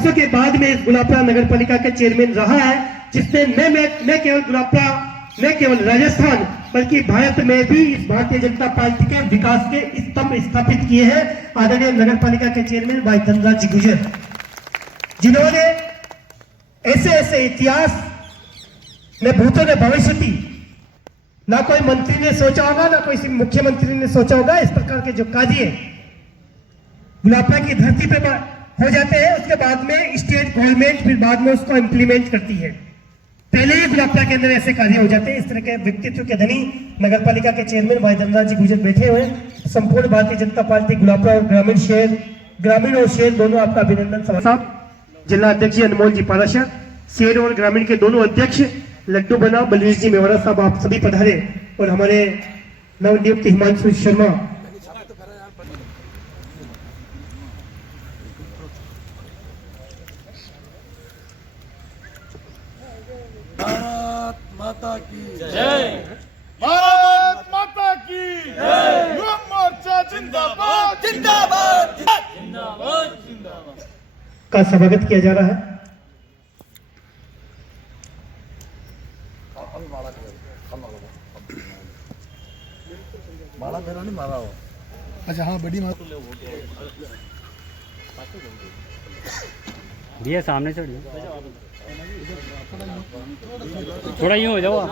बरसों के बाद में इस गुलाबपुरा नगर पालिका के चेयरमैन रहा है, जिसने न केवल गुलाबपुरा, न केवल राजस्थान बल्कि भारत में भी इस भारतीय जनता पार्टी के विकास के स्तंभ स्थापित किए हैं। आदरणीय नगर पालिका के चेयरमैन भाई धनराज जी गुर्जर, जिन्होंने ऐसे ऐसे इतिहास न भूतों ने भविष्य थी, ना कोई मंत्री ने सोचा होगा, ना कोई मुख्यमंत्री ने सोचा होगा। इस प्रकार के जो कार्य गुलाबपुरा की धरती पे हो जाते हैं, उसके बाद में स्टेट गवर्नमेंट फिर बाद में उसको इम्प्लीमेंट करती है। पहले ही गुलाबपुरा के अंदर ऐसे कार्य हो जाते हैं। इस तरह के व्यक्तित्व के धनी नगर पालिका के चेयरमैन भाई धनराज जी गुर्जर बैठे हुए। संपूर्ण भारतीय जनता पार्टी गुलाबपुरा और ग्रामीण और शहर दोनों आपका अभिनंदन। साहब जिला अध्यक्ष जी अनमोल जी पाराशर, शहर और ग्रामीण के दोनों अध्यक्ष लड्डू बना बलवीर जी मेवाड़ा साहब, आप सभी पधारे। और हमारे नवनियुक्त हिमांशु शर्मा, भारत माता की जय, भारत माता की जय, युवा मोर्चा जिंदाबाद जिंदाबाद जिंदाबाद जिंदाबाद का स्वागत किया जा रहा है। माला मेरा नहीं मारा हो। अच्छा हाँ, बड़ी माला भैया सामने चढ़िए, थोड़ा यूं हो जाओ आप।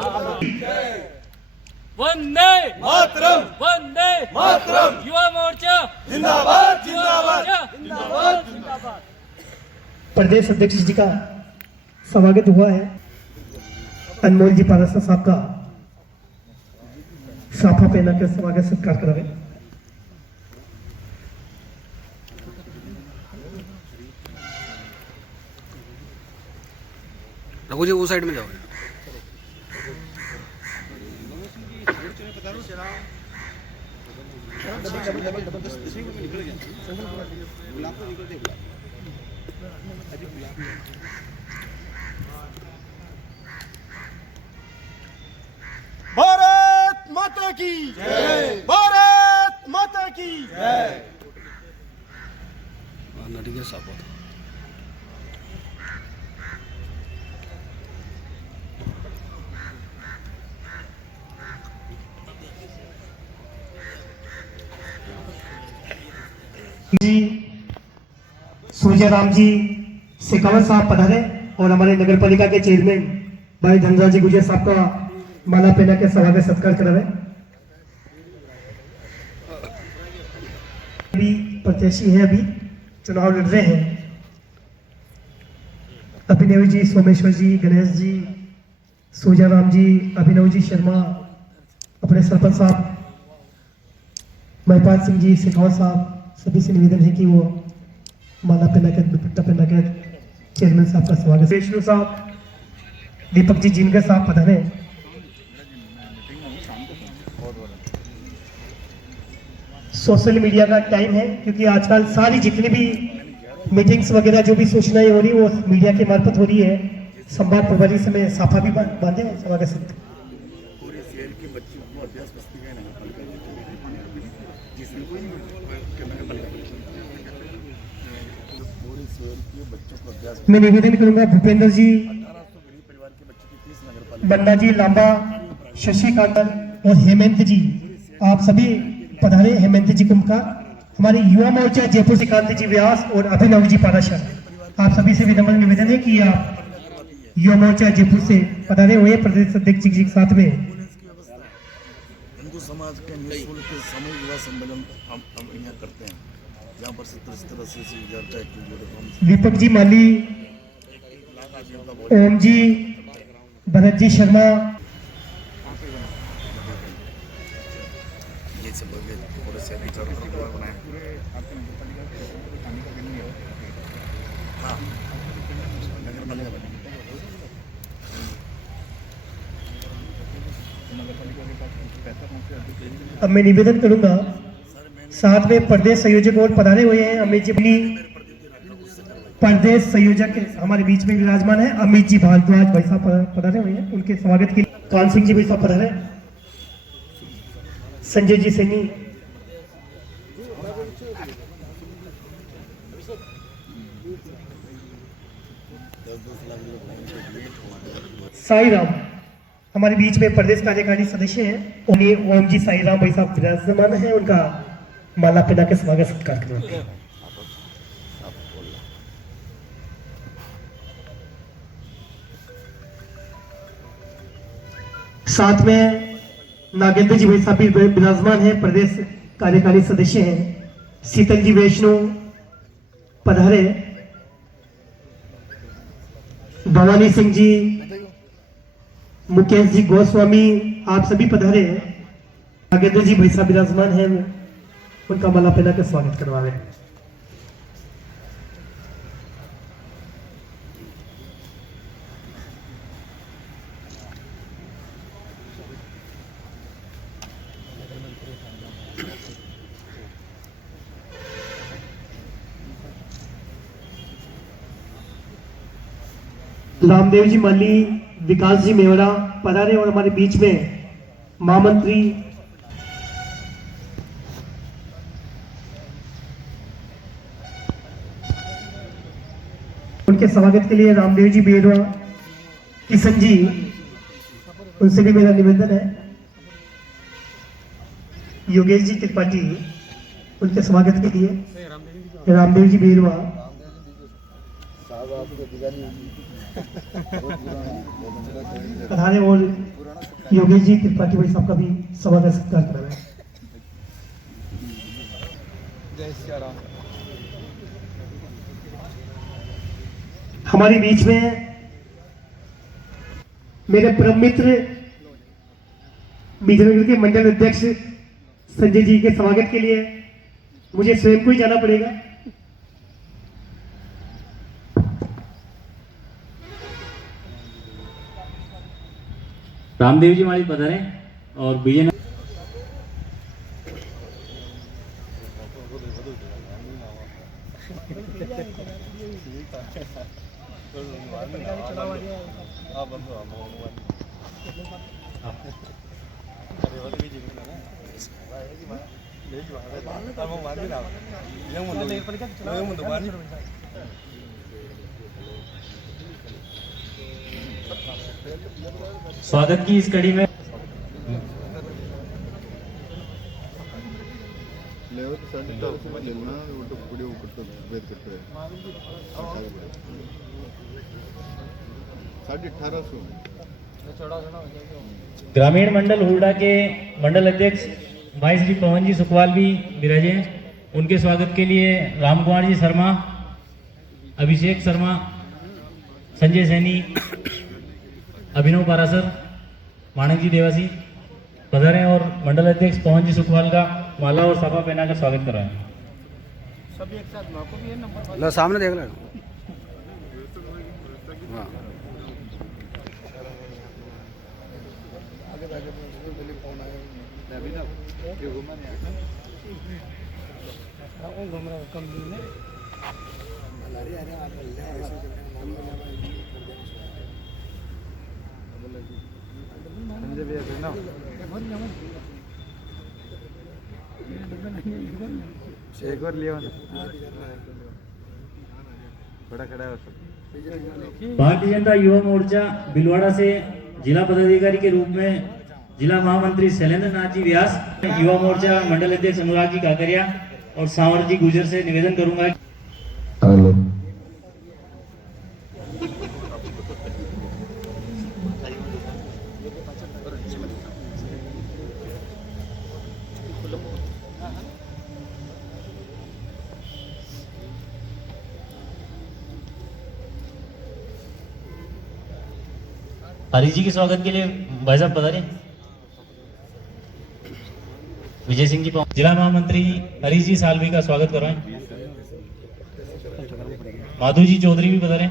वंदे मातरम वंदे मातरम, युवा मोर्चा जिंदाबाद जिंदाबाद जिंदाबाद जिंदाबाद। प्रदेश अध्यक्ष जी का स्वागत हुआ है। अनमोल जी पाराशर साहब का साफा पहना कर स्वागत सत्कार करावे। रघु जी वो साइड में जाओ। भारत माता की जय, भारत माता की जय। नदी के साफ होता जी सूर्यराम जी शेखावत साहब पधारे। और हमारे नगर पालिका के चेयरमैन भाई धनराज जी गुर्जर साहब का माला पहना के स्वागत सत्कार करावे। अभी प्रत्याशी है, अभी चुनाव लड़ रहे हैं। अभिनव जी, सोमेश्वर जी, गणेश जी, सूर्यराम जी, अभिनव जी शर्मा, अपने सरपंच साहब महिपाल सिंह जी, शेखावत साहब, सभी से निवेदन है कि वो माला पहनाकर दुपट्टा पहनाकर चेयरमैन साहब का स्वागत। विष्णु साहब, दीपक जी जिनकर साहब पधारे। सोशल मीडिया का टाइम है, क्योंकि आजकल सारी जितनी भी मीटिंग्स वगैरह जो भी सूचनाएं हो रही है वो मीडिया के मार्फत हो रही है। संवाद प्रभारी समय साफा भी बांधे स्वागत से। मैं निवेदन करूंगा भूपेंद्र जी, बन्ना जी लांबा, शशिकांत और हेमंत जी, आप सभी पधारे। हेमंत जी कुमकार, हमारे युवा मोर्चा जयपुर से कांति जी व्यास और अभिनव जी पाराशर, आप सभी से विनम्र निवेदन है कि आप युवा मोर्चा जयपुर से पधारे हुए प्रदेश अध्यक्ष जी के साथ में। हिंदू समाज के निःशुल्क सामूहिक विवाह सम्मेलन हम यहाँ करते हैं, जहाँ पर 70 से दीपक जी माली, ओम जी, भरत जी शर्मा, ये सब लोग पूरे से बनाए। हाँ, नगर पालिका बने। अब मैं निवेदन करूंगा, साथ में प्रदेश संयोजक और पधारे हुए हैं। अमित जी, प्रदेश संयोजक हमारे बीच में विराजमान है। अमित जी भारद्वाज भाई साहब पधारे हुए हैं, उनके स्वागत के लिए कान सिंह जी भाई साहब पधारे। संजय जी सैनी, 10-10 लाख रुपए फाइन के लिए हमारे साई राम हमारे बीच में प्रदेश कार्यकारिणी सदस्य हैं, उन्हें ओम जी साई राम भाई साहब विराजमान है, उनका माला पहना के स्वागत सत्कार करवाएंगे। साथ में नागेंद्र जी भाई साहब भी विराजमान है, प्रदेश कार्यकारिणी सदस्य हैं। शीतल जी वैष्णव पधारे, भवानी सिंह जी, मुकेश जी गोस्वामी, आप सभी पधारे हैं। नागेंद्र जी भाई साहब विराजमान हैं, उनका माला पहना के स्वागत करवावे। रामदेव जी माली, विकास जी मेवड़ा पधारे और हमारे बीच में महामंत्री उनके स्वागत के लिए रामदेव जी बेरवा, किशन जी, उनसे भी मेरा निवेदन है। योगेश जी त्रिपाठी, उनके स्वागत के लिए रामदेव जी बेरवा, पधारे और योगेश जी त्रिपाठी भाई साहब का भी स्वागत सत्कार करा है। हमारे बीच में मेरे परम मित्र बीजनगर के मंडल अध्यक्ष संजय जी के स्वागत के लिए मुझे स्वयं को ही जाना पड़ेगा। रामदेव जी माली पधारे और विजय स्वागत की इस कड़ी में ग्रामीण मंडल हुरडा के मंडल अध्यक्ष भाई श्री पवन जी सुखवाल भी विराजे। उनके स्वागत के लिए राम कुमार जी शर्मा, अभिषेक शर्मा, संजय सैनी, अभिनव पारासर, माणक जी देवासी पधारे और मंडल अध्यक्ष पवन जी सुखवाल का माला और साफा पहनाकर स्वागत कराएं। सब एक साथ लो, सामने देख लो। हाँ। एक बार लिया बड़ा खड़ा है। भारतीय जनता युवा मोर्चा भीलवाड़ा से जिला पदाधिकारी के रूप में जिला महामंत्री शैलेंद्र नाथ जी व्यास, युवा मोर्चा मंडल अध्यक्ष अनुराग जी काकरिया और सांवर जी गुजर से निवेदन करूंगा। हरी जी के स्वागत के लिए भाई साहब पधारे। विजय सिंह जी जिला महामंत्री हरी जी सालवी का स्वागत करवाएं। माधु जी चौधरी भी पधारे।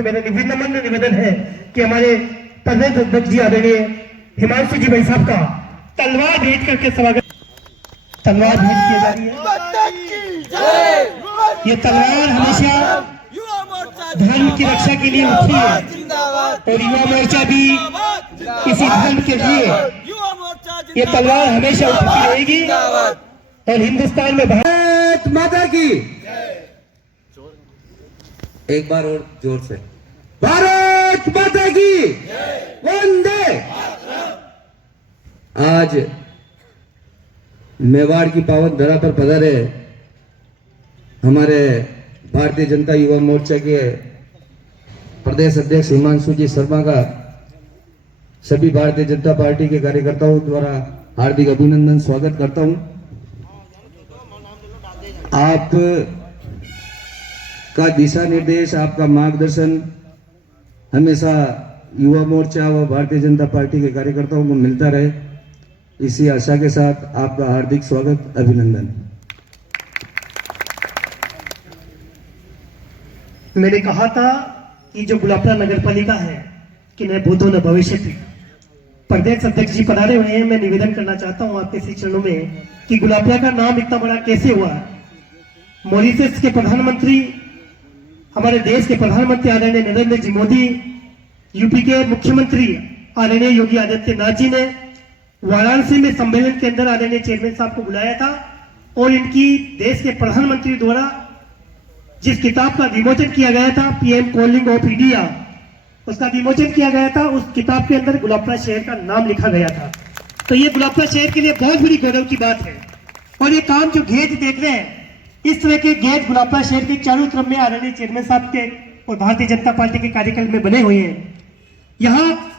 मेरा निवेदन है कि हमारे प्रदेश अध्यक्ष जी आदरणीय हिमांशु जी भाई साहब का तलवार भेंट करके स्वागत, तलवार भेंट की जा रही है। ये तलवार हमेशा युवा मोर्चा धर्म की रक्षा के लिए उठी है और युवा मोर्चा भी इसी धर्म के लिए ये तलवार हमेशा उठती रहेगी और हिंदुस्तान में भारत माता की एक बार और जोर से भारत माता की वंदे। आज मेवाड़ की पावन धरा पर पधारे हमारे भारतीय जनता युवा मोर्चा के प्रदेश अध्यक्ष हिमांशु जी शर्मा का सभी भारतीय जनता पार्टी के कार्यकर्ताओं द्वारा हार्दिक अभिनंदन स्वागत करता हूं। आप का दिशा निर्देश, आपका मार्गदर्शन हमेशा युवा मोर्चा व भारतीय जनता पार्टी के कार्यकर्ताओं को मिलता रहे, इसी आशा के साथ आपका हार्दिक स्वागत, अभिनंदन। मैंने कहा था कि जो गुलाबपुरा नगर पालिका है कि न भूतो न भविष्य की, प्रदेश अध्यक्ष जी पधारे हुए हैं। मैं निवेदन करना चाहता हूं आपके शिक्षणों में कि गुलाबपुरा का नाम इतना बड़ा कैसे हुआ। मॉरिशस के प्रधानमंत्री, हमारे देश के प्रधानमंत्री आदरणीय नरेंद्र जी मोदी, यूपी के मुख्यमंत्री आदरणीय योगी आदित्यनाथ जी ने वाराणसी में सम्मेलन के अंदर आदरणीय चेयरमैन साहब को बुलाया था और इनकी देश के प्रधानमंत्री द्वारा जिस किताब का विमोचन किया गया था, पीएम कॉलिंग ऑफ इंडिया, उसका विमोचन किया गया था। उस किताब के अंदर गुलाबपुरा शहर का नाम लिखा गया था। तो ये गुलाबपुरा शहर के लिए बहुत बड़ी गौरव की बात है। और ये काम जो गेट देख रहे हैं, इस तरह के गेट गुलाबपुरा शहर के चारों तरफ में आदरणीय चेयरमैन साहब के और भारतीय जनता पार्टी के कार्यकाल में बने हुए हैं। यहाँ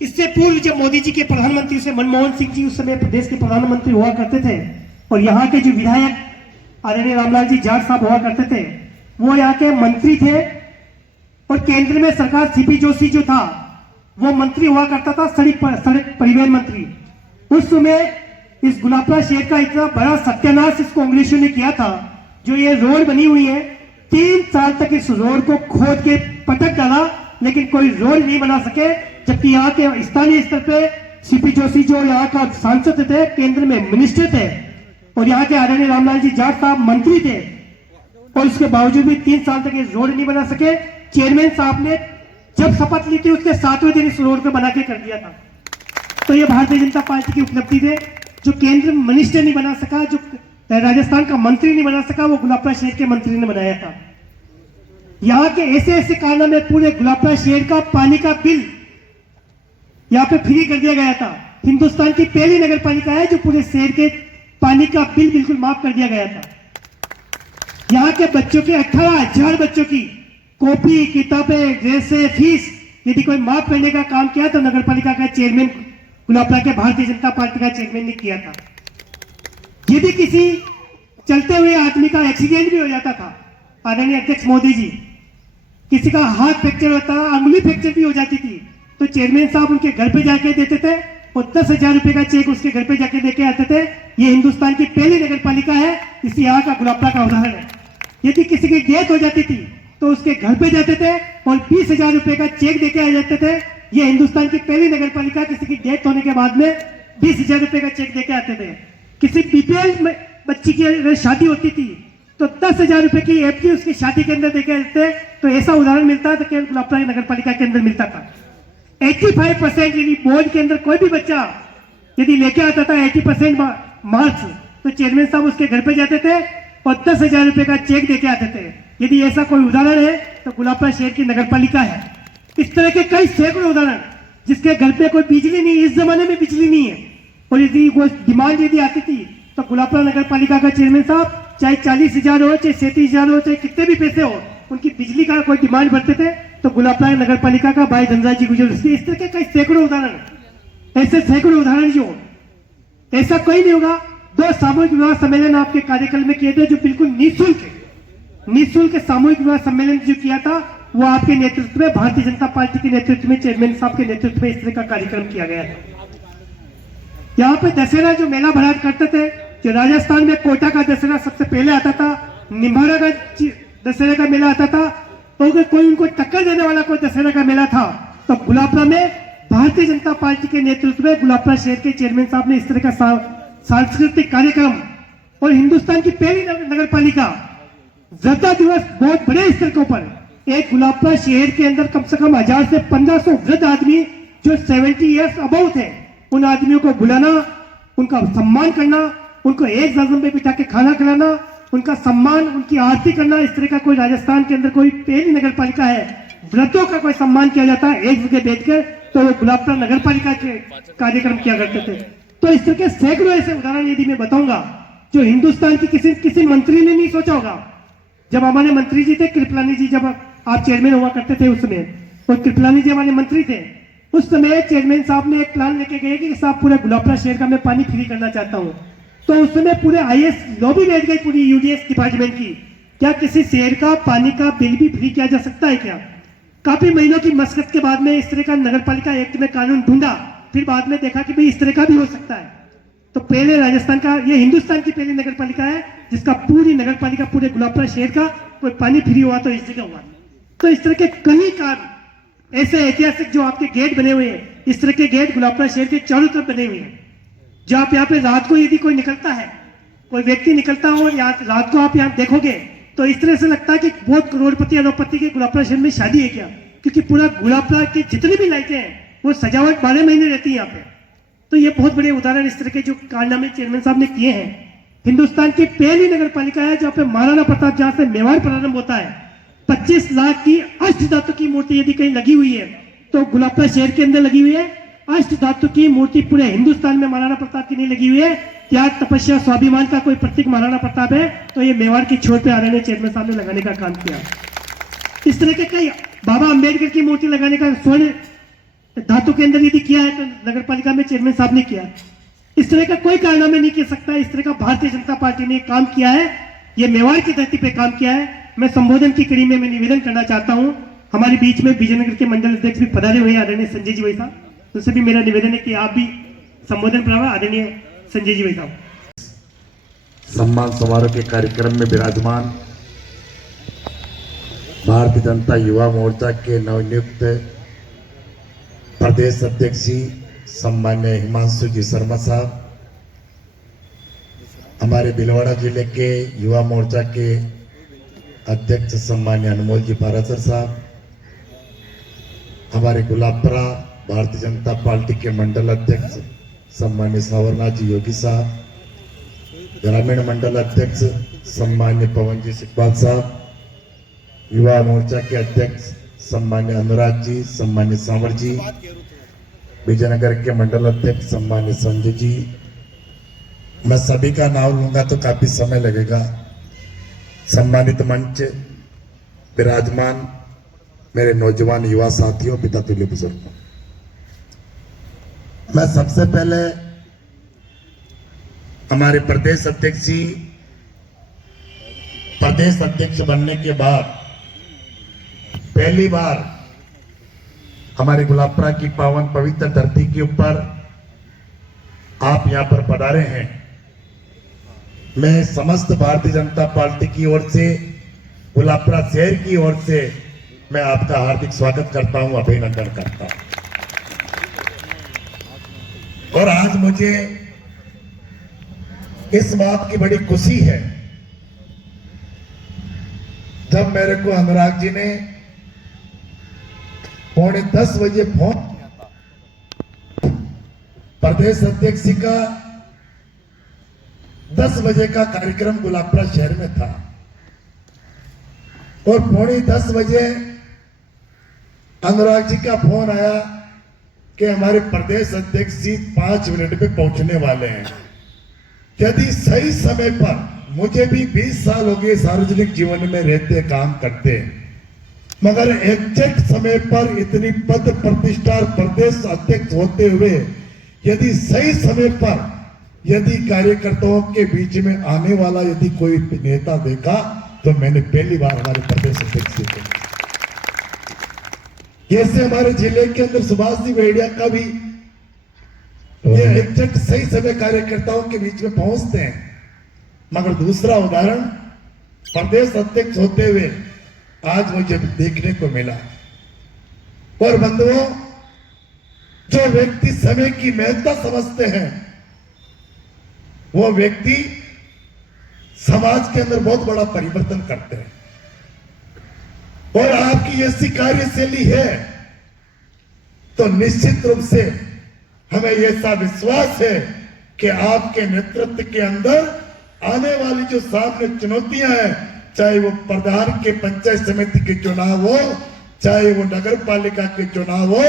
इससे पूर्व जब मोदी जी के प्रधानमंत्री से मनमोहन सिंह जी उस समय प्रदेश के प्रधानमंत्री हुआ करते थे और यहाँ के जो विधायक आदरणीय रामलाल जी जाट साहब हुआ करते थे, वो यहाँ के मंत्री थे और केंद्र में सरकार सीपी जोशी जो था वो मंत्री हुआ करता था, सड़क परिवहन मंत्री। उस समय इस गुलाबपुरा शहर का इतना बड़ा सत्यानाश इस कांग्रेसियों ने किया था। जो ये रोड बनी हुई है, 3 साल तक इस रोड को खोद के पटक डाला लेकिन कोई रोड नहीं बना सके, जबकि यहाँ के स्थानीय स्तर पे सीपी जोशी जो यहाँ का सांसद थे, केंद्र में मिनिस्टर थे और यहाँ के आदरणीय रामलाल जी जाट साहब मंत्री थे और इसके बावजूद भी 3 साल तक ये रोड नहीं बना सके। चेयरमैन साहब ने जब शपथ ली थी उसके 7वें दिन इस रोड को बना के कर दिया था। तो ये भारतीय जनता पार्टी की उपलब्धि थे। जो केंद्र मिनिस्टर नहीं बना सका, जो राजस्थान का मंत्री नहीं बना सका, वो गुलाबपुरा शहर के मंत्री ने बनाया था। यहाँ के ऐसे ऐसे कारनामे, पूरे गुलाबपुरा शहर का पानी का बिल यहाँ पे फ्री कर दिया गया था। हिंदुस्तान की पहली नगर पालिका है जो पूरे शहर के पानी का बिल बिल्कुल माफ कर दिया गया था। यहाँ के बच्चों के 18,000 बच्चों की कॉपी, किताबें, ड्रेसें, फीस यदि कोई माफ करने का काम किया तो नगर पालिका का चेयरमैन, गुलाबपुरा के भारतीय जनता पार्टी का चेयरमैन ने किया था। यदि किसी चलते हुए आदमी का एक्सीडेंट भी हो जाता था, आदरणीय अध्यक्ष मोदी जी, किसी का हाथ फ्रैक्चर होता, अंगुली फ्रैक्चर भी हो जाती थी, तो चेयरमैन साहब उनके घर पे जाके देते थे और 10,000 रुपए का चेक उसके घर पे जाके देके आते थे। ये हिंदुस्तान की पहली नगर पालिका है, इस यहाँ का गुलाबपुरा का उदाहरण है। यदि किसी की डेथ हो जाती थी तो उसके घर पे जाते थे और 20,000 रुपए का चेक देके आ जाते थे। ये हिंदुस्तान की पहली नगर पालिका, किसी की डेथ होने के बाद में 20,000 रुपए का चेक देके आते थे। किसी बीपीएल बच्ची की अगर शादी होती थी तो 10,000 रुपए की एफडी उसकी शादी के अंदर देके आते। तो ऐसा उदाहरण मिलता था केवल गुलाबपुरा नगर पालिका के अंदर मिलता था। 85% यदि बोर्ड के अंदर कोई भी बच्चा यदि लेके आता था 80% मार्क्स, तो चेयरमैन साहब उसके घर पे जाते थे और 10,000 रुपए का चेक देके आते थे। यदि ऐसा कोई उदाहरण है तो गुलाबपुरा शहर की नगर पालिका है। इस तरह के कई सैकड़ों उदाहरण जिसके घर पे कोई बिजली नहीं, इस जमाने में बिजली नहीं है, और यदि वो डिमांड यदि आती थी तो गुलाबपुरा नगर पालिका का चेयरमैन साहब चाहे 40,000 हो, चाहे 37,000 हो, चाहे कितने भी पैसे हो, उनकी बिजली का कोई डिमांड बढ़ते थे तो गुलाबपुरा नगर पालिका का भाई धनराज जी गुजर। इस तरह के कई सैकड़ों उदाहरण, ऐसे सैकड़ों उदाहरण जो ऐसा कोई नहीं होगा। 2 सामूहिक विवाह सम्मेलन आपके कार्यकाल में किए थे जो बिल्कुल निःशुल्क सामूहिक विवाह सम्मेलन जो किया था वो आपके नेतृत्व में, भारतीय जनता पार्टी के नेतृत्व में, चेयरमैन साहब के नेतृत्व में इस तरह का कार्यक्रम किया गया था। यहाँ पे दशहरा जो मेला भरा करते थे, जो राजस्थान में कोटा का दशहरा सबसे पहले आता था, निम्बाड़ा का दशहरा का मेला आता था, तो अगर कोई उनको टक्कर देने वाला कोई दशहरा का मेला था तो गुलाबपुरा में भारतीय जनता पार्टी के नेतृत्व में गुलाबपुरा शहर के चेयरमैन साहब ने इस तरह का सांस्कृतिक कार्यक्रम और हिंदुस्तान की पहली नगर पालिका जरदा दिवस बहुत बड़े स्तर के ऊपर एक गुलाबपुरा शहर के अंदर कम से कम 1000 से 1500 वृद्ध आदमी जो 70 ईयर्स अबाउट थे, उन आदमियों को बुलाना, उनका सम्मान करना, उनको एक जगह पे बिठा के खाना खिलाना, उनका सम्मान, उनकी आरती करना, इस तरह का कोई राजस्थान के अंदर कोई पहली नगर पालिका है वृद्धों का कोई सम्मान किया जाता है एक जगह बैठकर, तो वो गुलाबपुरा नगर पालिका के कार्यक्रम किया करते थे। तो इस तरह के सैकड़ों ऐसे उदाहरण यदि मैं बताऊंगा जो हिंदुस्तान की किसी मंत्री ने नहीं सोचा होगा। जब हमारे मंत्री जी थे कृपलानी जी, जब आप चेयरमैन हुआ करते थे उस समय, और कृपलानी जी हमारे मंत्री थे, उस समय चेयरमैन साहब ने एक प्लान लेके गए कि साहब पूरे गुलाबपुरा शहर का मैं पानी फ्री करना चाहता हूं। तो उस समय पूरे आईएएस लॉबी बैठ गई पूरी यूडीएस डिपार्टमेंट की, क्या किसी शहर का पानी का बिल भी फ्री किया जा सकता है क्या? काफी महीनों की मशक्कत के बाद में इस तरह का नगर पालिका एक्ट में कानून ढूंढा, फिर बाद में देखा कि भाई इस तरह का भी हो सकता है। तो पहले राजस्थान का, ये हिंदुस्तान की पहली नगर पालिका है जिसका पूरी नगर पालिका पूरे गुलाबपुरा शहर का कोई पानी फ्री हुआ तो इस जगह हुआ। तो इस तरह के कई कार्य ऐसे ऐतिहासिक जो आपके गेट बने हुए हैं, इस तरह के गेट गुलाबपुरा शहर के चारों तरफ बने हुए हैं। जो आप यहाँ पे रात को यदि कोई निकलता है, कोई व्यक्ति निकलता हो और रात को आप यहाँ देखोगे तो इस तरह से लगता है कि बहुत करोड़पति अरबपति के गुलाबपुरा शहर में शादी है क्या, क्योंकि पूरा गुलाबपुरा की जितनी भी लाइटें हैं वो सजावट 12 महीने रहती है यहाँ पे। तो ये बहुत बड़े उदाहरण इस तरह के जो कारनामे चेयरमैन साहब ने किए हैं। हिंदुस्तान की पहली नगर पालिका है जहाँ पे महाराणा प्रताप, जहाँ से मेवाड़ प्रारंभ होता है, 25 लाख की अष्ट धातु की मूर्ति यदि कहीं लगी हुई है तो गुलाबपुरा शहर के अंदर लगी हुई है। अष्ट धातु की मूर्ति पूरे हिंदुस्तान में महाराणा प्रताप की नहीं लगी हुई है। त्याग, तपस्या, स्वाभिमान का कोई प्रतीक महाराणा प्रताप है तो ये मेवाड़ की छोर पे आदरणीय चेयरमैन साहब ने लगाने का काम किया। इस तरह के कई, बाबा अंबेडकर की मूर्ति लगाने का स्वर्ण धातु के अंदर यदि किया है तो नगर पालिका में चेयरमैन साहब ने किया। इस तरह का कोई कारनामा नहीं कर सकता। इस तरह का भारतीय जनता पार्टी ने काम किया है, ये मेवाड़ की धरती पे काम किया है। मैं संबोधन की कड़ी में मैं निवेदन करना चाहता हूं, हमारे बीच में विजयनगर के मंडल अध्यक्ष भी पधारे हुए आदरणीय संजय जी भाई साहब, उनसे भी मेरा निवेदन है कि आप भी संबोधन करावा। आदरणीय संजय जी भाई साहब। सम्मान समारोह के कार्यक्रम में विराजमान भारतीय जनता युवा मोर्चा के नवनियुक्त प्रदेश अध्यक्ष जी सम्मान्य हिमांशु जी शर्मा साहब, हमारे भीलवाड़ा जिले के युवा मोर्चा के अध्यक्ष सम्मान्य अनमोल जी पारासर साहब, हमारे गुलाबपुरा भारतीय जनता पार्टी के मंडल अध्यक्ष सम्मान्य सावरनाथ जी योगी साहब, ग्रामीण मंडल अध्यक्ष सम्मान्य पवन जी सिकवाल साहब, युवा मोर्चा के अध्यक्ष सम्मान्य अनुराग जी, सम्मान्य सांवर जी, विजयनगर के मंडल अध्यक्ष सम्मान्य संजय जी। मैं सभी का नाम लूंगा तो काफी समय लगेगा। सम्मानित मंच विराजमान मेरे नौजवान युवा साथियों, पिता तुल्य बुजुर्गों, मैं सबसे पहले हमारे प्रदेश अध्यक्ष जी प्रदेश अध्यक्ष बनने के बाद पहली बार हमारे गुलाबपुरा की पावन पवित्र धरती के ऊपर आप यहां पर पधारे हैं। मैं समस्त भारतीय जनता पार्टी की ओर से, गुलाबपुरा शहर की ओर से मैं आपका हार्दिक स्वागत करता हूं, अभिनंदन करता हूं। और आज मुझे इस बात की बड़ी खुशी है जब मेरे को अनुराग जी ने 9:45 बजे फोन किया था। प्रदेश अध्यक्ष जी का 10 बजे का कार्यक्रम गुलाबपुरा शहर में था और 9:45 बजे अनुराग जी का फोन आया कि हमारे प्रदेश अध्यक्ष जी 5 मिनट में पहुंचने वाले हैं। यदि सही समय पर, मुझे भी 20 साल हो गए सार्वजनिक जीवन में रहते काम करते, मगर एग्जैक्ट समय पर इतनी पद प्रतिष्ठा प्रदेश अध्यक्ष होते हुए यदि सही समय पर यदि कार्यकर्ताओं के बीच में आने वाला यदि कोई नेता देखा तो मैंने पहली बार हमारे प्रदेश अध्यक्ष को, जैसे हमारे जिले के अंदर सुभाष जी वेड़िया का भी ये एग्जैक्ट सही समय कार्यकर्ताओं के बीच में पहुंचते हैं। मगर दूसरा उदाहरण प्रदेश अध्यक्ष होते हुए आज मुझे देखने को मिला। और बंधुओं, जो व्यक्ति समय की महत्ता समझते हैं वो व्यक्ति समाज के अंदर बहुत बड़ा परिवर्तन करते हैं। और आप आपकी ऐसी कार्यशैली है तो निश्चित रूप से हमें ऐसा विश्वास है कि आपके नेतृत्व के अंदर आने वाली जो सामने चुनौतियां हैं, चाहे वो प्रधान के पंचायत समिति के चुनाव हो, चाहे वो नगर पालिका के चुनाव हो,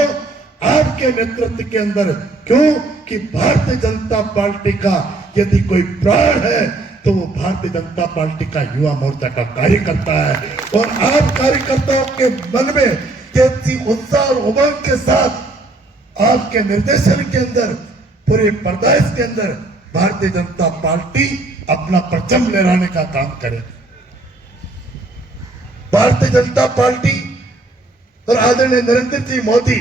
आपके नेतृत्व के अंदर, क्यों कि भारतीय जनता पार्टी का यदि कोई प्राण है तो वो भारतीय जनता पार्टी का युवा मोर्चा का कार्यकर्ता है। और आप कार्यकर्ताओं के मन में इतनी उत्साह और उमंग के साथ आपके निर्देशन के अंदर, पूरे प्रदेश के अंदर भारतीय जनता पार्टी अपना परचम लहराने का काम करे। भारतीय जनता पार्टी और आदरणीय नरेंद्र जी मोदी,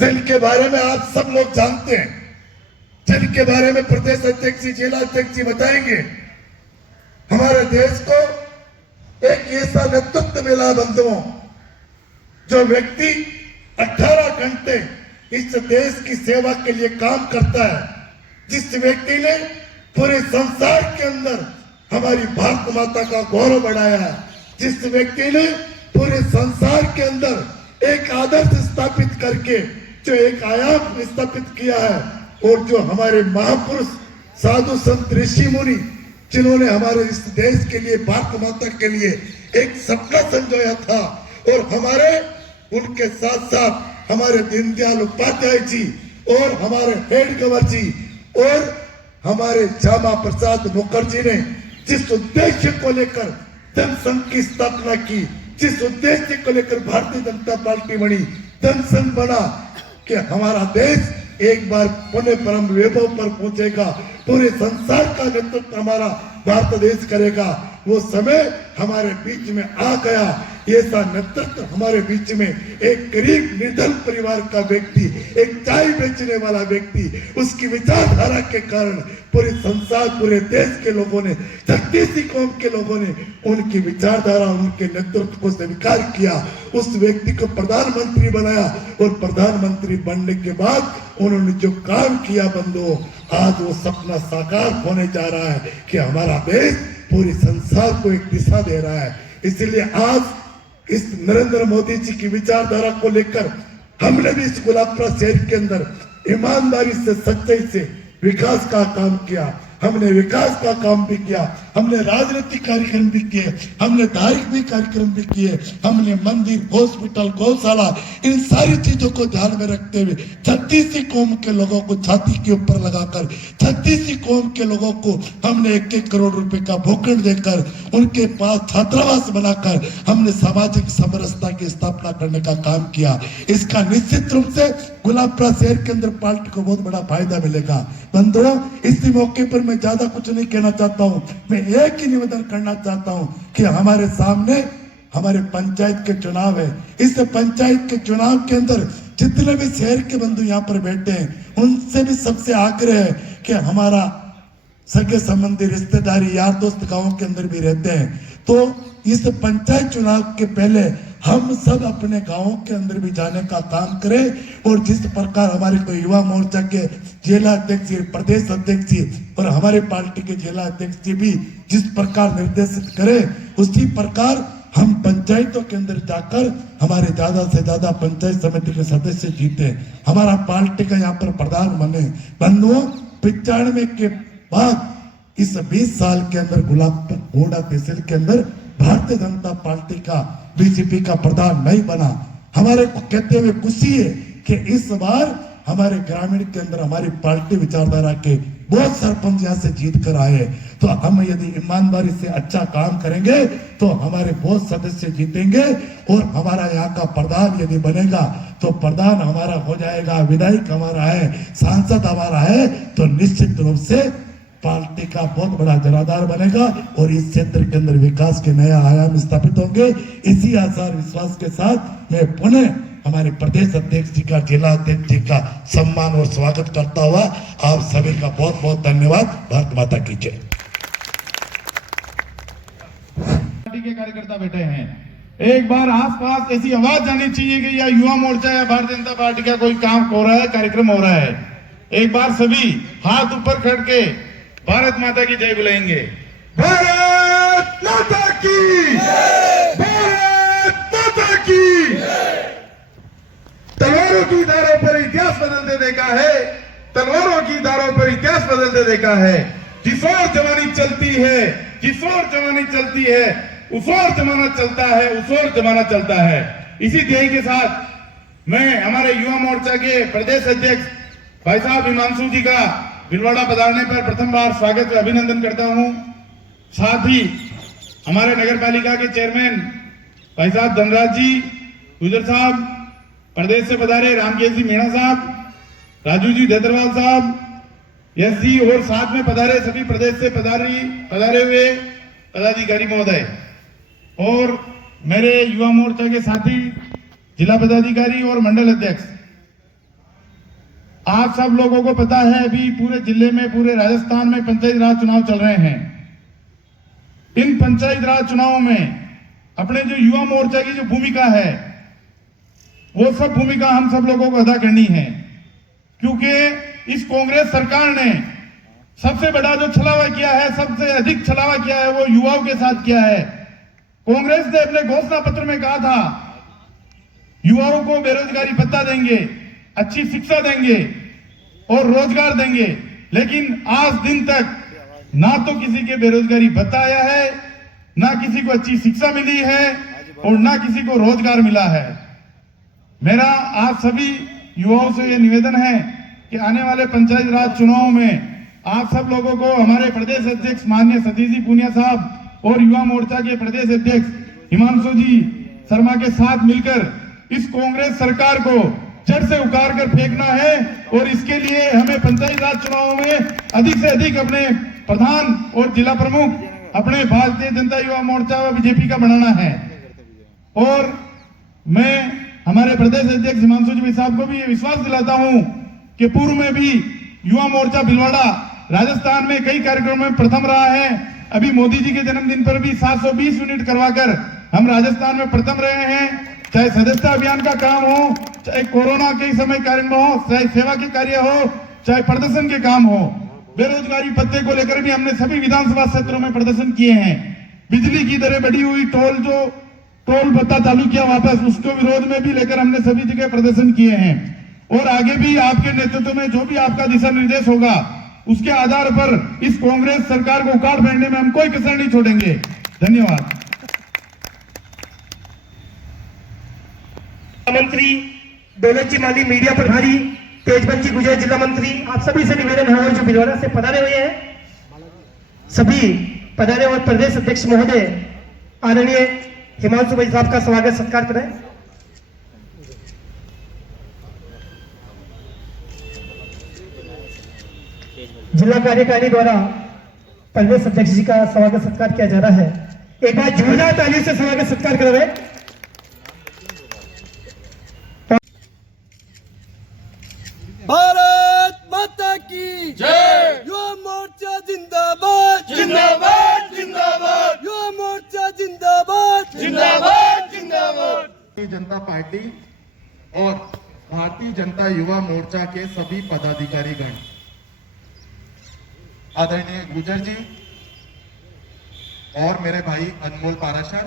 जिनके बारे में आप सब लोग जानते हैं, जिनके बारे में प्रदेश अध्यक्ष जी, जिला अध्यक्ष जी बताएंगे, हमारे देश को एक ऐसा नेतृत्व मिला बंधुओं, जो व्यक्ति 18 घंटे इस देश की सेवा के लिए काम करता है, जिस व्यक्ति ने पूरे संसार के अंदर हमारी भारत माता का गौरव बढ़ाया है, जिस व्यक्ति ने पूरे संसार के अंदर एक आदर्श स्थापित करके जो एक आयाम स्थापित किया है, और जो हमारे महापुरुष साधु संत ऋषि मुनि, जिन्होंने हमारे इस देश के लिए, भारत माता के लिए एक सपना संजोया था, और हमारे उनके साथ साथ हमारे दीनदयाल उपाध्याय जी और हमारे हेडगेवार जी और हमारे श्यामा प्रसाद मुखर्जी ने जिस उद्देश्य को लेकर जनसंघ की स्थापना की, जिस उद्देश्य को लेकर भारतीय जनता पार्टी बनी, जनसंघ बना कि हमारा देश एक बार पुण्य परम वैभव पर पहुंचेगा, पूरे संसार का नेतृत्व हमारा भारत देश करेगा, वो समय हमारे बीच में आ गया। ऐसा नेतृत्व हमारे बीच में एक गरीब निर्धन परिवार का व्यक्ति, एक चाय बेचने वाला व्यक्ति, उसकी विचारधारा के कारण पूरे संसार, पूरे देश के लोगों ने, 36 कौम के लोगों ने उनकी विचारधारा, उनके नेतृत्व को स्वीकार किया, उस व्यक्ति को प्रधानमंत्री बनाया, और प्रधानमंत्री बनने के बाद उन्होंने जो काम किया बंधुओं, आज वो सपना साकार होने जा रहा है कि हमारा देश पूरे संसार को एक दिशा दे रहा है। इसलिए आज इस नरेंद्र मोदी जी की विचारधारा को लेकर हमने भी इस गुलाबपुरा शहर के अंदर ईमानदारी से, सच्चाई से विकास का काम किया। हमने विकास का काम भी किया, हमने राजनीतिक कार्यक्रम भी किए, हमने धार्मिक कार्यक्रम भी किए, हमने मंदिर, हॉस्पिटल, गौशाला, इन सारी चीजों को ध्यान में रखते हुए 36 कौम के लोगों को छाती के ऊपर लगाकर, 36 कौम के लोगों को हमने 1-1 करोड़ रुपए का भूखंड देकर, उनके पास छात्रावास बनाकर हमने सामाजिक समरसता की स्थापना करने का काम किया। इसका निश्चित रूप से गुलाबपुरा शहर के अंदर पार्टी को बहुत बड़ा फायदा मिलेगा। बंधुओं, इसी मौके पर मैं ज्यादा कुछ नहीं कहना चाहता हूं, मैं एक ही निवेदन करना चाहता हूं कि हमारे सामने हमारे पंचायत के चुनाव है। इस पंचायत के चुनाव के अंदर जितने भी शहर के बंधु यहाँ पर बैठे हैं, उनसे भी सबसे आग्रह है कि हमारा सगे संबंधी, रिश्तेदारी, यार दोस्त गांवों के अंदर भी रहते हैं, तो इस पंचायत चुनाव के पहले हम सब अपने गांवों के अंदर भी जाने का काम करें, और जिस प्रकार हमारे को युवा मोर्चा के जिला अध्यक्ष जी, प्रदेश अध्यक्ष जी और हमारे पार्टी के जिला अध्यक्ष जी भी जिस प्रकार निर्देशित करें, उसी प्रकार हम पंचायतों के अंदर जाकर हमारे ज्यादा से ज्यादा पंचायत समिति के सदस्य जीते, हमारा पार्टी का यहाँ पर प्रधान बने। बंधुओं, 95 के बाद इस 20 साल के अंदर गुलाबपुरा तहसील के अंदर भारतीय जनता पार्टी का, बीजेपी का प्रधान नहीं बना। हमारे को कहते हुए खुशी है कि इस बार हमारे ग्रामीण के अंदर हमारी पार्टी विचारधारा के बहुत सरपंच यहाँ से जीत कर आए, तो हम यदि ईमानदारी से अच्छा काम करेंगे तो हमारे बहुत सदस्य जीतेंगे, और हमारा यहाँ का प्रधान यदि बनेगा तो प्रधान हमारा हो जाएगा, विधायक हमारा है, सांसद हमारा है, तो निश्चित रूप से पार्टी का बहुत बड़ा जनाधार बनेगा, और इस क्षेत्र के अंदर विकास के नए आयाम स्थापित होंगे। इसी आशा विश्वास के साथ मैं पुनः हमारे प्रदेश अध्यक्ष जी का, जिला अध्यक्ष जी का सम्मान और स्वागत करता हुआ आप सभी का बहुत बहुत धन्यवाद। भारत माता की जय। पार्टी के कार्यकर्ता बैठे हैं, एक बार आसपास ऐसी आवाज जानी चाहिए कि या युवा मोर्चा या भारतीय जनता पार्टी का कोई काम हो रहा है, कार्यक्रम हो रहा है। एक बार सभी हाथ ऊपर करके भारत माता की जय बुलाएंगे। भारत माता की, भारत माता देखा है, तलवारों की धारों पर इतिहास बदलते देखा है। जिस ओर जवानी चलती है, जिस ओर जवानी चलती है, उस ओर जमाना चलता है, उस ओर जमाना चलता है। इसी ध्येय के साथ मैं हमारे युवा मोर्चा के प्रदेश अध्यक्ष भाई साहब हिमांशु जी का भीलवाड़ा पधारने पर प्रथम बार स्वागत व अभिनंदन करता हूं। साथ ही हमारे नगर पालिका के चेयरमैन भाई साहब धनराज जी गुजर साहब, प्रदेश से पधारे रामकेश जी मीणा साहब, राजू जी देदरवाल साहब, यस जी, और साथ में पधारे सभी प्रदेश से पधारे हुए पदाधिकारी महोदय और मेरे युवा मोर्चा के साथी जिला पदाधिकारी और मंडल अध्यक्ष। आप सब लोगों को पता है अभी पूरे जिले में, पूरे राजस्थान में पंचायत राज चुनाव चल रहे हैं। इन पंचायत राज चुनावों में अपने जो युवा मोर्चा की जो भूमिका है, वो सब भूमिका हम सब लोगों को अदा करनी है, क्योंकि इस कांग्रेस सरकार ने सबसे बड़ा जो छलावा किया है, सबसे अधिक छलावा किया है, वो युवाओं के साथ किया है। कांग्रेस ने अपने घोषणा पत्र में कहा था युवाओं को बेरोजगारी भत्ता देंगे, अच्छी शिक्षा देंगे और रोजगार देंगे, लेकिन आज दिन तक ना तो किसी के बेरोजगारी भत्ता आया है, ना किसी को अच्छी शिक्षा मिली है और ना किसी को रोजगार मिला है। मेरा आज सभी युवाओं से यह निवेदन है कि आने वाले पंचायत राज चुनाव में आप सब लोगों को हमारे प्रदेश अध्यक्ष माननीय सतीश जी पूनिया साहब और युवा मोर्चा के प्रदेश अध्यक्ष हिमांशु जी शर्मा के साथ मिलकर इस कांग्रेस सरकार को जड़ से उखाड़ कर फेंकना है और इसके लिए हमें पंचायत राज चुनाव में अधिक से अधिक अपने प्रधान और जिला प्रमुख अपने भारतीय जनता युवा मोर्चा व बीजेपी का बनाना है। और मैं हमारे प्रदेश अध्यक्ष हिमांशु जी साहब को भी ये विश्वास दिलाता हूं कि पूर्व में भी युवा मोर्चा भीलवाड़ा राजस्थान में कई कार्यक्रमों में प्रथम रहा है। अभी मोदी जी के जन्मदिन पर भी 720 यूनिट करवाकर हम राजस्थान में प्रथम रहे हैं। चाहे सदस्यता अभियान का काम हो, चाहे कोरोना के समय कार्य हो, चाहे सेवा के कार्य हो, चाहे प्रदर्शन के काम हो, बेरोजगारी भत्ते को लेकर भी हमने सभी विधानसभा क्षेत्रों में प्रदर्शन किए हैं। बिजली की दरें बढ़ी हुई, टोल भत्ता चालू किया वापस, उसको विरोध में भी लेकर हमने सभी जगह प्रदर्शन किए हैं। और आगे भी आपके नेतृत्व में जो भी आपका दिशा निर्देश होगा, उसके आधार पर इस कांग्रेस सरकार को उखाड़ फेंकने में हम कोई कसर नहीं छोड़ेंगे। धन्यवाद। मंत्री दौलत माली, मीडिया प्रभारी तेजबंद जी गुजर, जिला मंत्री, आप सभी से निवेदन है जो भीलवाड़ा से पधारे हुए हैं, सभी पधारे और प्रदेश अध्यक्ष महोदय आदरणीय हिमांशु भाई साहब का स्वागत सत्कार करें। जिला कार्यकारिणी द्वारा प्रदेश अध्यक्ष जी का स्वागत सत्कार किया जा रहा है। एक बार जोरदार ताली से स्वागत सत्कार कर रहे हैं। भारत माता की जय। युवा मोर्चा जिंदाबाद जिंदाबाद जिंदाबाद। युवा मोर्चा जिंदाबाद जिंदाबाद जिंदाबाद। भारतीय जनता पार्टी और भारतीय जनता युवा मोर्चा के सभी पदाधिकारीगण, आदरणीय गुजर जी और मेरे भाई अनमोल पाराशर,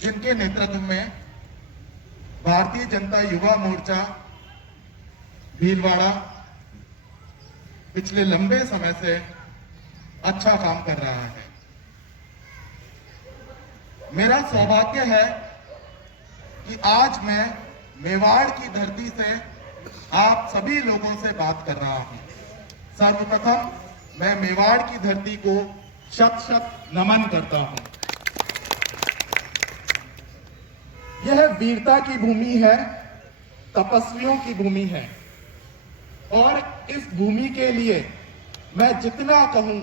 जिनके नेतृत्व में भारतीय जनता युवा मोर्चा भीलवाड़ा पिछले लंबे समय से अच्छा काम कर रहा है। मेरा सौभाग्य है कि आज मैं मेवाड़ की धरती से आप सभी लोगों से बात कर रहा हूं। सर्वप्रथम मैं मेवाड़ की धरती को शत शत नमन करता हूं। यह वीरता की भूमि है, तपस्वियों की भूमि है और इस भूमि के लिए मैं जितना कहूं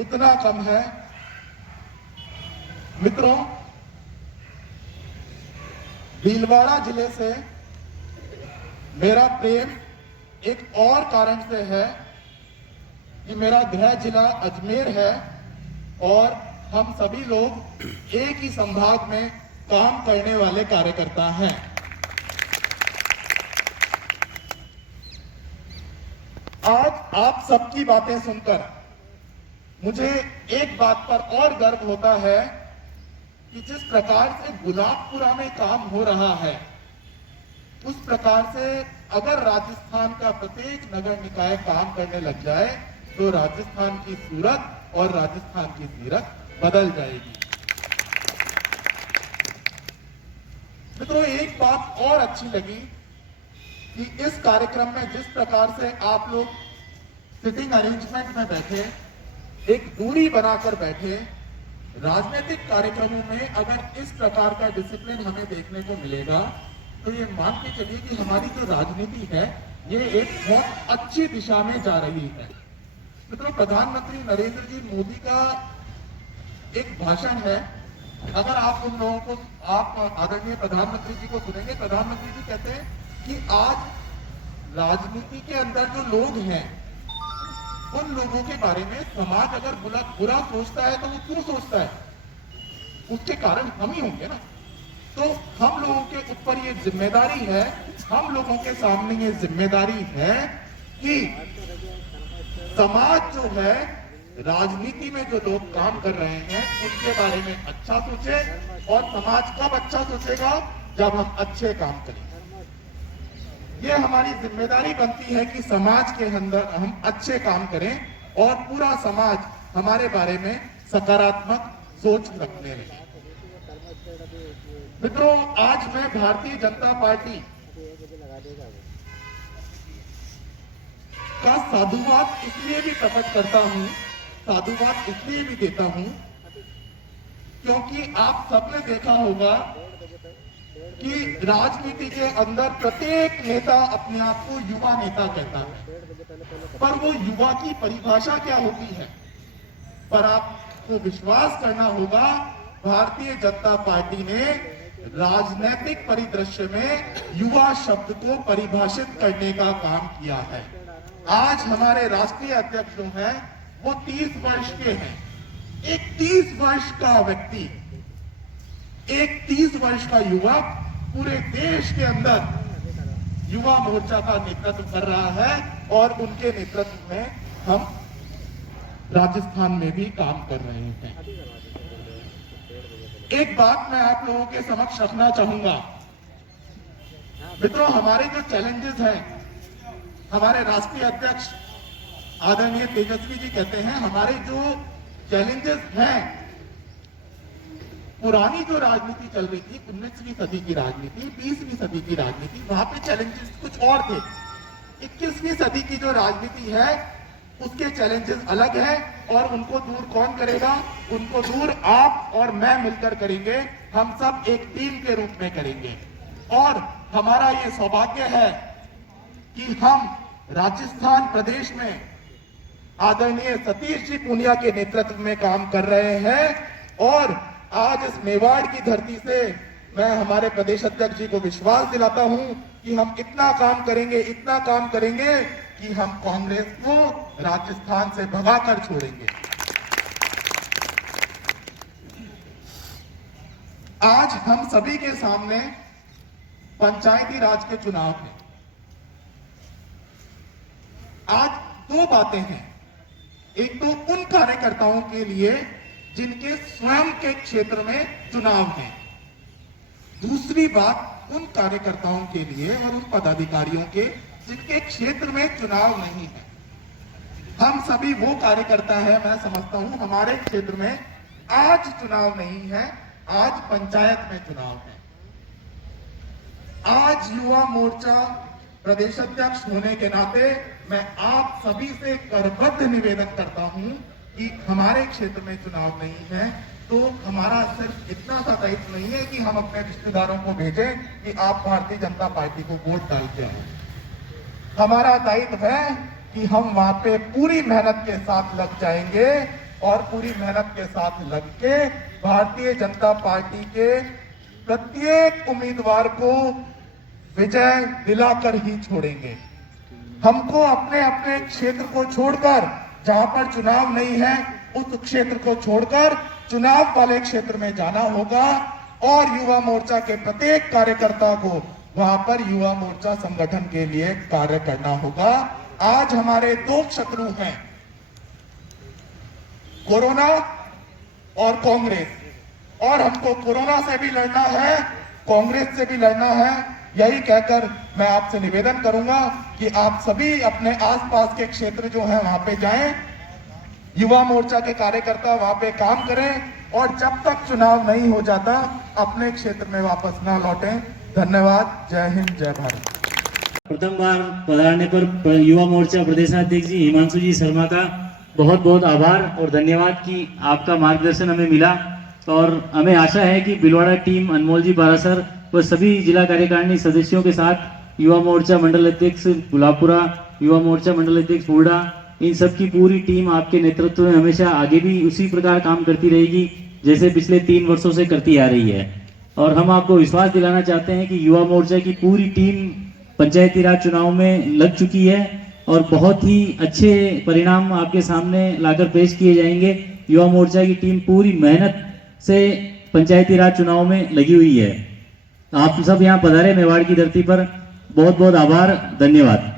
उतना कम है। मित्रों, भीलवाड़ा जिले से मेरा प्रेम एक और कारण से है कि मेरा गृह जिला अजमेर है और हम सभी लोग एक ही संभाग में काम करने वाले कार्यकर्ता हैं। आज आप सबकी बातें सुनकर मुझे एक बात पर और गर्व होता है कि जिस प्रकार से गुलाबपुरा में काम हो रहा है, उस प्रकार से अगर राजस्थान का प्रत्येक नगर निकाय काम करने लग जाए तो राजस्थान की सूरत और राजस्थान की सीरत बदल जाएगी। मित्रों, एक बात और अच्छी लगी कि इस कार्यक्रम में जिस प्रकार से आप लोग सिटिंग अरेंजमेंट में बैठे, एक दूरी बनाकर बैठे, राजनीतिक कार्यक्रमों में अगर इस प्रकार का डिसिप्लिन हमें देखने को मिलेगा तो ये मान के चलिए कि हमारी जो राजनीति है ये एक बहुत अच्छी दिशा में जा रही है। मित्रों, प्रधानमंत्री नरेंद्र जी मोदी का एक भाषण है, अगर आप उन लोगों को, आप आदरणीय प्रधानमंत्री जी को सुनेंगे, प्रधानमंत्री जी कहते हैं कि आज राजनीति के अंदर जो लोग हैं उन लोगों के बारे में समाज अगर बुरा सोचता है तो वो क्यों सोचता है, उसके कारण हम ही होंगे ना। तो हम लोगों के ऊपर ये जिम्मेदारी है, हम लोगों के सामने ये जिम्मेदारी है कि समाज जो है, राजनीति में जो लोग काम कर रहे हैं उनके बारे में अच्छा सोचे, और समाज कब अच्छा सोचेगा, जब हम अच्छे काम करें। ये हमारी जिम्मेदारी बनती है कि समाज के अंदर हम अच्छे काम करें और पूरा समाज हमारे बारे में सकारात्मक सोच रखने लगे। मित्रों, आज मैं भारतीय जनता पार्टी का साधुवाद इसलिए भी प्रकट करता हूं, साधुवाद इसलिए भी देता हूं क्योंकि आप सबने देखा होगा कि राजनीति के अंदर प्रत्येक नेता अपने आप को युवा नेता कहता है, पर वो युवा की परिभाषा क्या होती है। पर आपको विश्वास करना होगा, भारतीय जनता पार्टी ने राजनीतिक परिदृश्य में युवा शब्द को परिभाषित करने का काम किया है। आज हमारे राष्ट्रीय अध्यक्ष जो है वो 30 वर्ष के हैं। एक 30 वर्ष का व्यक्ति, एक 30 वर्ष का युवक पूरे देश के अंदर युवा मोर्चा का नेतृत्व कर रहा है और उनके नेतृत्व में हम राजस्थान में भी काम कर रहे हैं। एक बात मैं आप लोगों के समक्ष रखना चाहूंगा। मित्रों, हमारे जो चैलेंजेस हैं, हमारे राष्ट्रीय अध्यक्ष आदरणीय तेजस्वी जी कहते हैं, हमारे जो चैलेंजेस हैं, पुरानी जो राजनीति चल रही थी, 19वीं सदी की राजनीति, 20वीं सदी की राजनीति, वहां पे चैलेंजेस कुछ और थे। 21वीं सदी की जो राजनीति है उसके चैलेंजेस अलग है, और उनको दूर कौन करेगा? उनको दूर आप और मैं मिलकर करेंगे। हम सब एक टीम के रूप में करेंगे, और हमारा ये सौभाग्य है कि हम राजस्थान प्रदेश में आदरणीय सतीश जी पूनिया के नेतृत्व में काम कर रहे हैं, और आज इस मेवाड़ की धरती से मैं हमारे प्रदेश अध्यक्ष जी को विश्वास दिलाता हूं कि हम इतना काम करेंगे, इतना काम करेंगे कि हम कांग्रेस को राजस्थान से भगाकर छोड़ेंगे। आज हम सभी के सामने पंचायती राज के चुनाव हैं। आज दो बातें हैं। एक तो उन कार्यकर्ताओं के लिए जिनके स्वयं के क्षेत्र में चुनाव है, दूसरी बात उन कार्यकर्ताओं के लिए और उन पदाधिकारियों के जिनके क्षेत्र में चुनाव नहीं है। हम सभी वो कार्यकर्ता है, मैं समझता हूं हमारे क्षेत्र में आज चुनाव नहीं है, आज पंचायत में चुनाव है। आज युवा मोर्चा प्रदेश अध्यक्ष होने के नाते मैं आप सभी से करबद्ध निवेदन करता हूं कि हमारे क्षेत्र में चुनाव नहीं है, तो हमारा सिर्फ इतना सा दायित्व नहीं है कि हम अपने रिश्तेदारों को भेजें कि आप भारतीय जनता पार्टी को वोट डाल के आए। हमारा दायित्व है कि हम वहां पे पूरी मेहनत के साथ लग जाएंगे, और पूरी मेहनत के साथ लग के भारतीय जनता पार्टी के प्रत्येक उम्मीदवार को विजय दिलाकर ही छोड़ेंगे। हमको अपने अपने क्षेत्र को छोड़कर, जहां पर चुनाव नहीं है उस क्षेत्र को छोड़कर चुनाव वाले क्षेत्र में जाना होगा, और युवा मोर्चा के प्रत्येक कार्यकर्ता को वहां पर युवा मोर्चा संगठन के लिए कार्य करना होगा। आज हमारे दो शत्रु हैं, कोरोना और कांग्रेस, और हमको कोरोना से भी लड़ना है, कांग्रेस से भी लड़ना है, यही कहकर मैं आपसे निवेदन करूंगा कि आप सभी अपने आसपास के क्षेत्र जो है वहां पे जाएं, युवा मोर्चा के कार्यकर्ता वहां पे काम करें और जब तक चुनाव नहीं हो जाता अपने क्षेत्र में वापस ना लौटें। धन्यवाद। जय हिंद, जय भारत। प्रथम बार पधारने पर युवा मोर्चा प्रदेशाध्यक्ष जी हिमांशु जी शर्मा का बहुत बहुत आभार और धन्यवाद कि आपका मार्गदर्शन हमें मिला और हमें आशा है कि भिलवाड़ा टीम अनमोल जी बारासर व सभी जिला कार्यकारिणी सदस्यों के साथ युवा मोर्चा मंडल अध्यक्ष गुलाबपुरा, युवा मोर्चा मंडल अध्यक्ष हुडा, इन सब की पूरी टीम आपके नेतृत्व में हमेशा आगे भी उसी प्रकार काम करती रहेगी जैसे पिछले 3 वर्षों से करती आ रही है। और हम आपको विश्वास दिलाना चाहते हैं कि युवा मोर्चा की पूरी टीम पंचायती राज चुनाव में लग चुकी है और बहुत ही अच्छे परिणाम आपके सामने लाकर पेश किए जाएंगे। युवा मोर्चा की टीम पूरी मेहनत से पंचायती राज चुनाव में लगी हुई है। आप सब यहाँ पधारे मेवाड़ की धरती पर, बहुत बहुत आभार, धन्यवाद।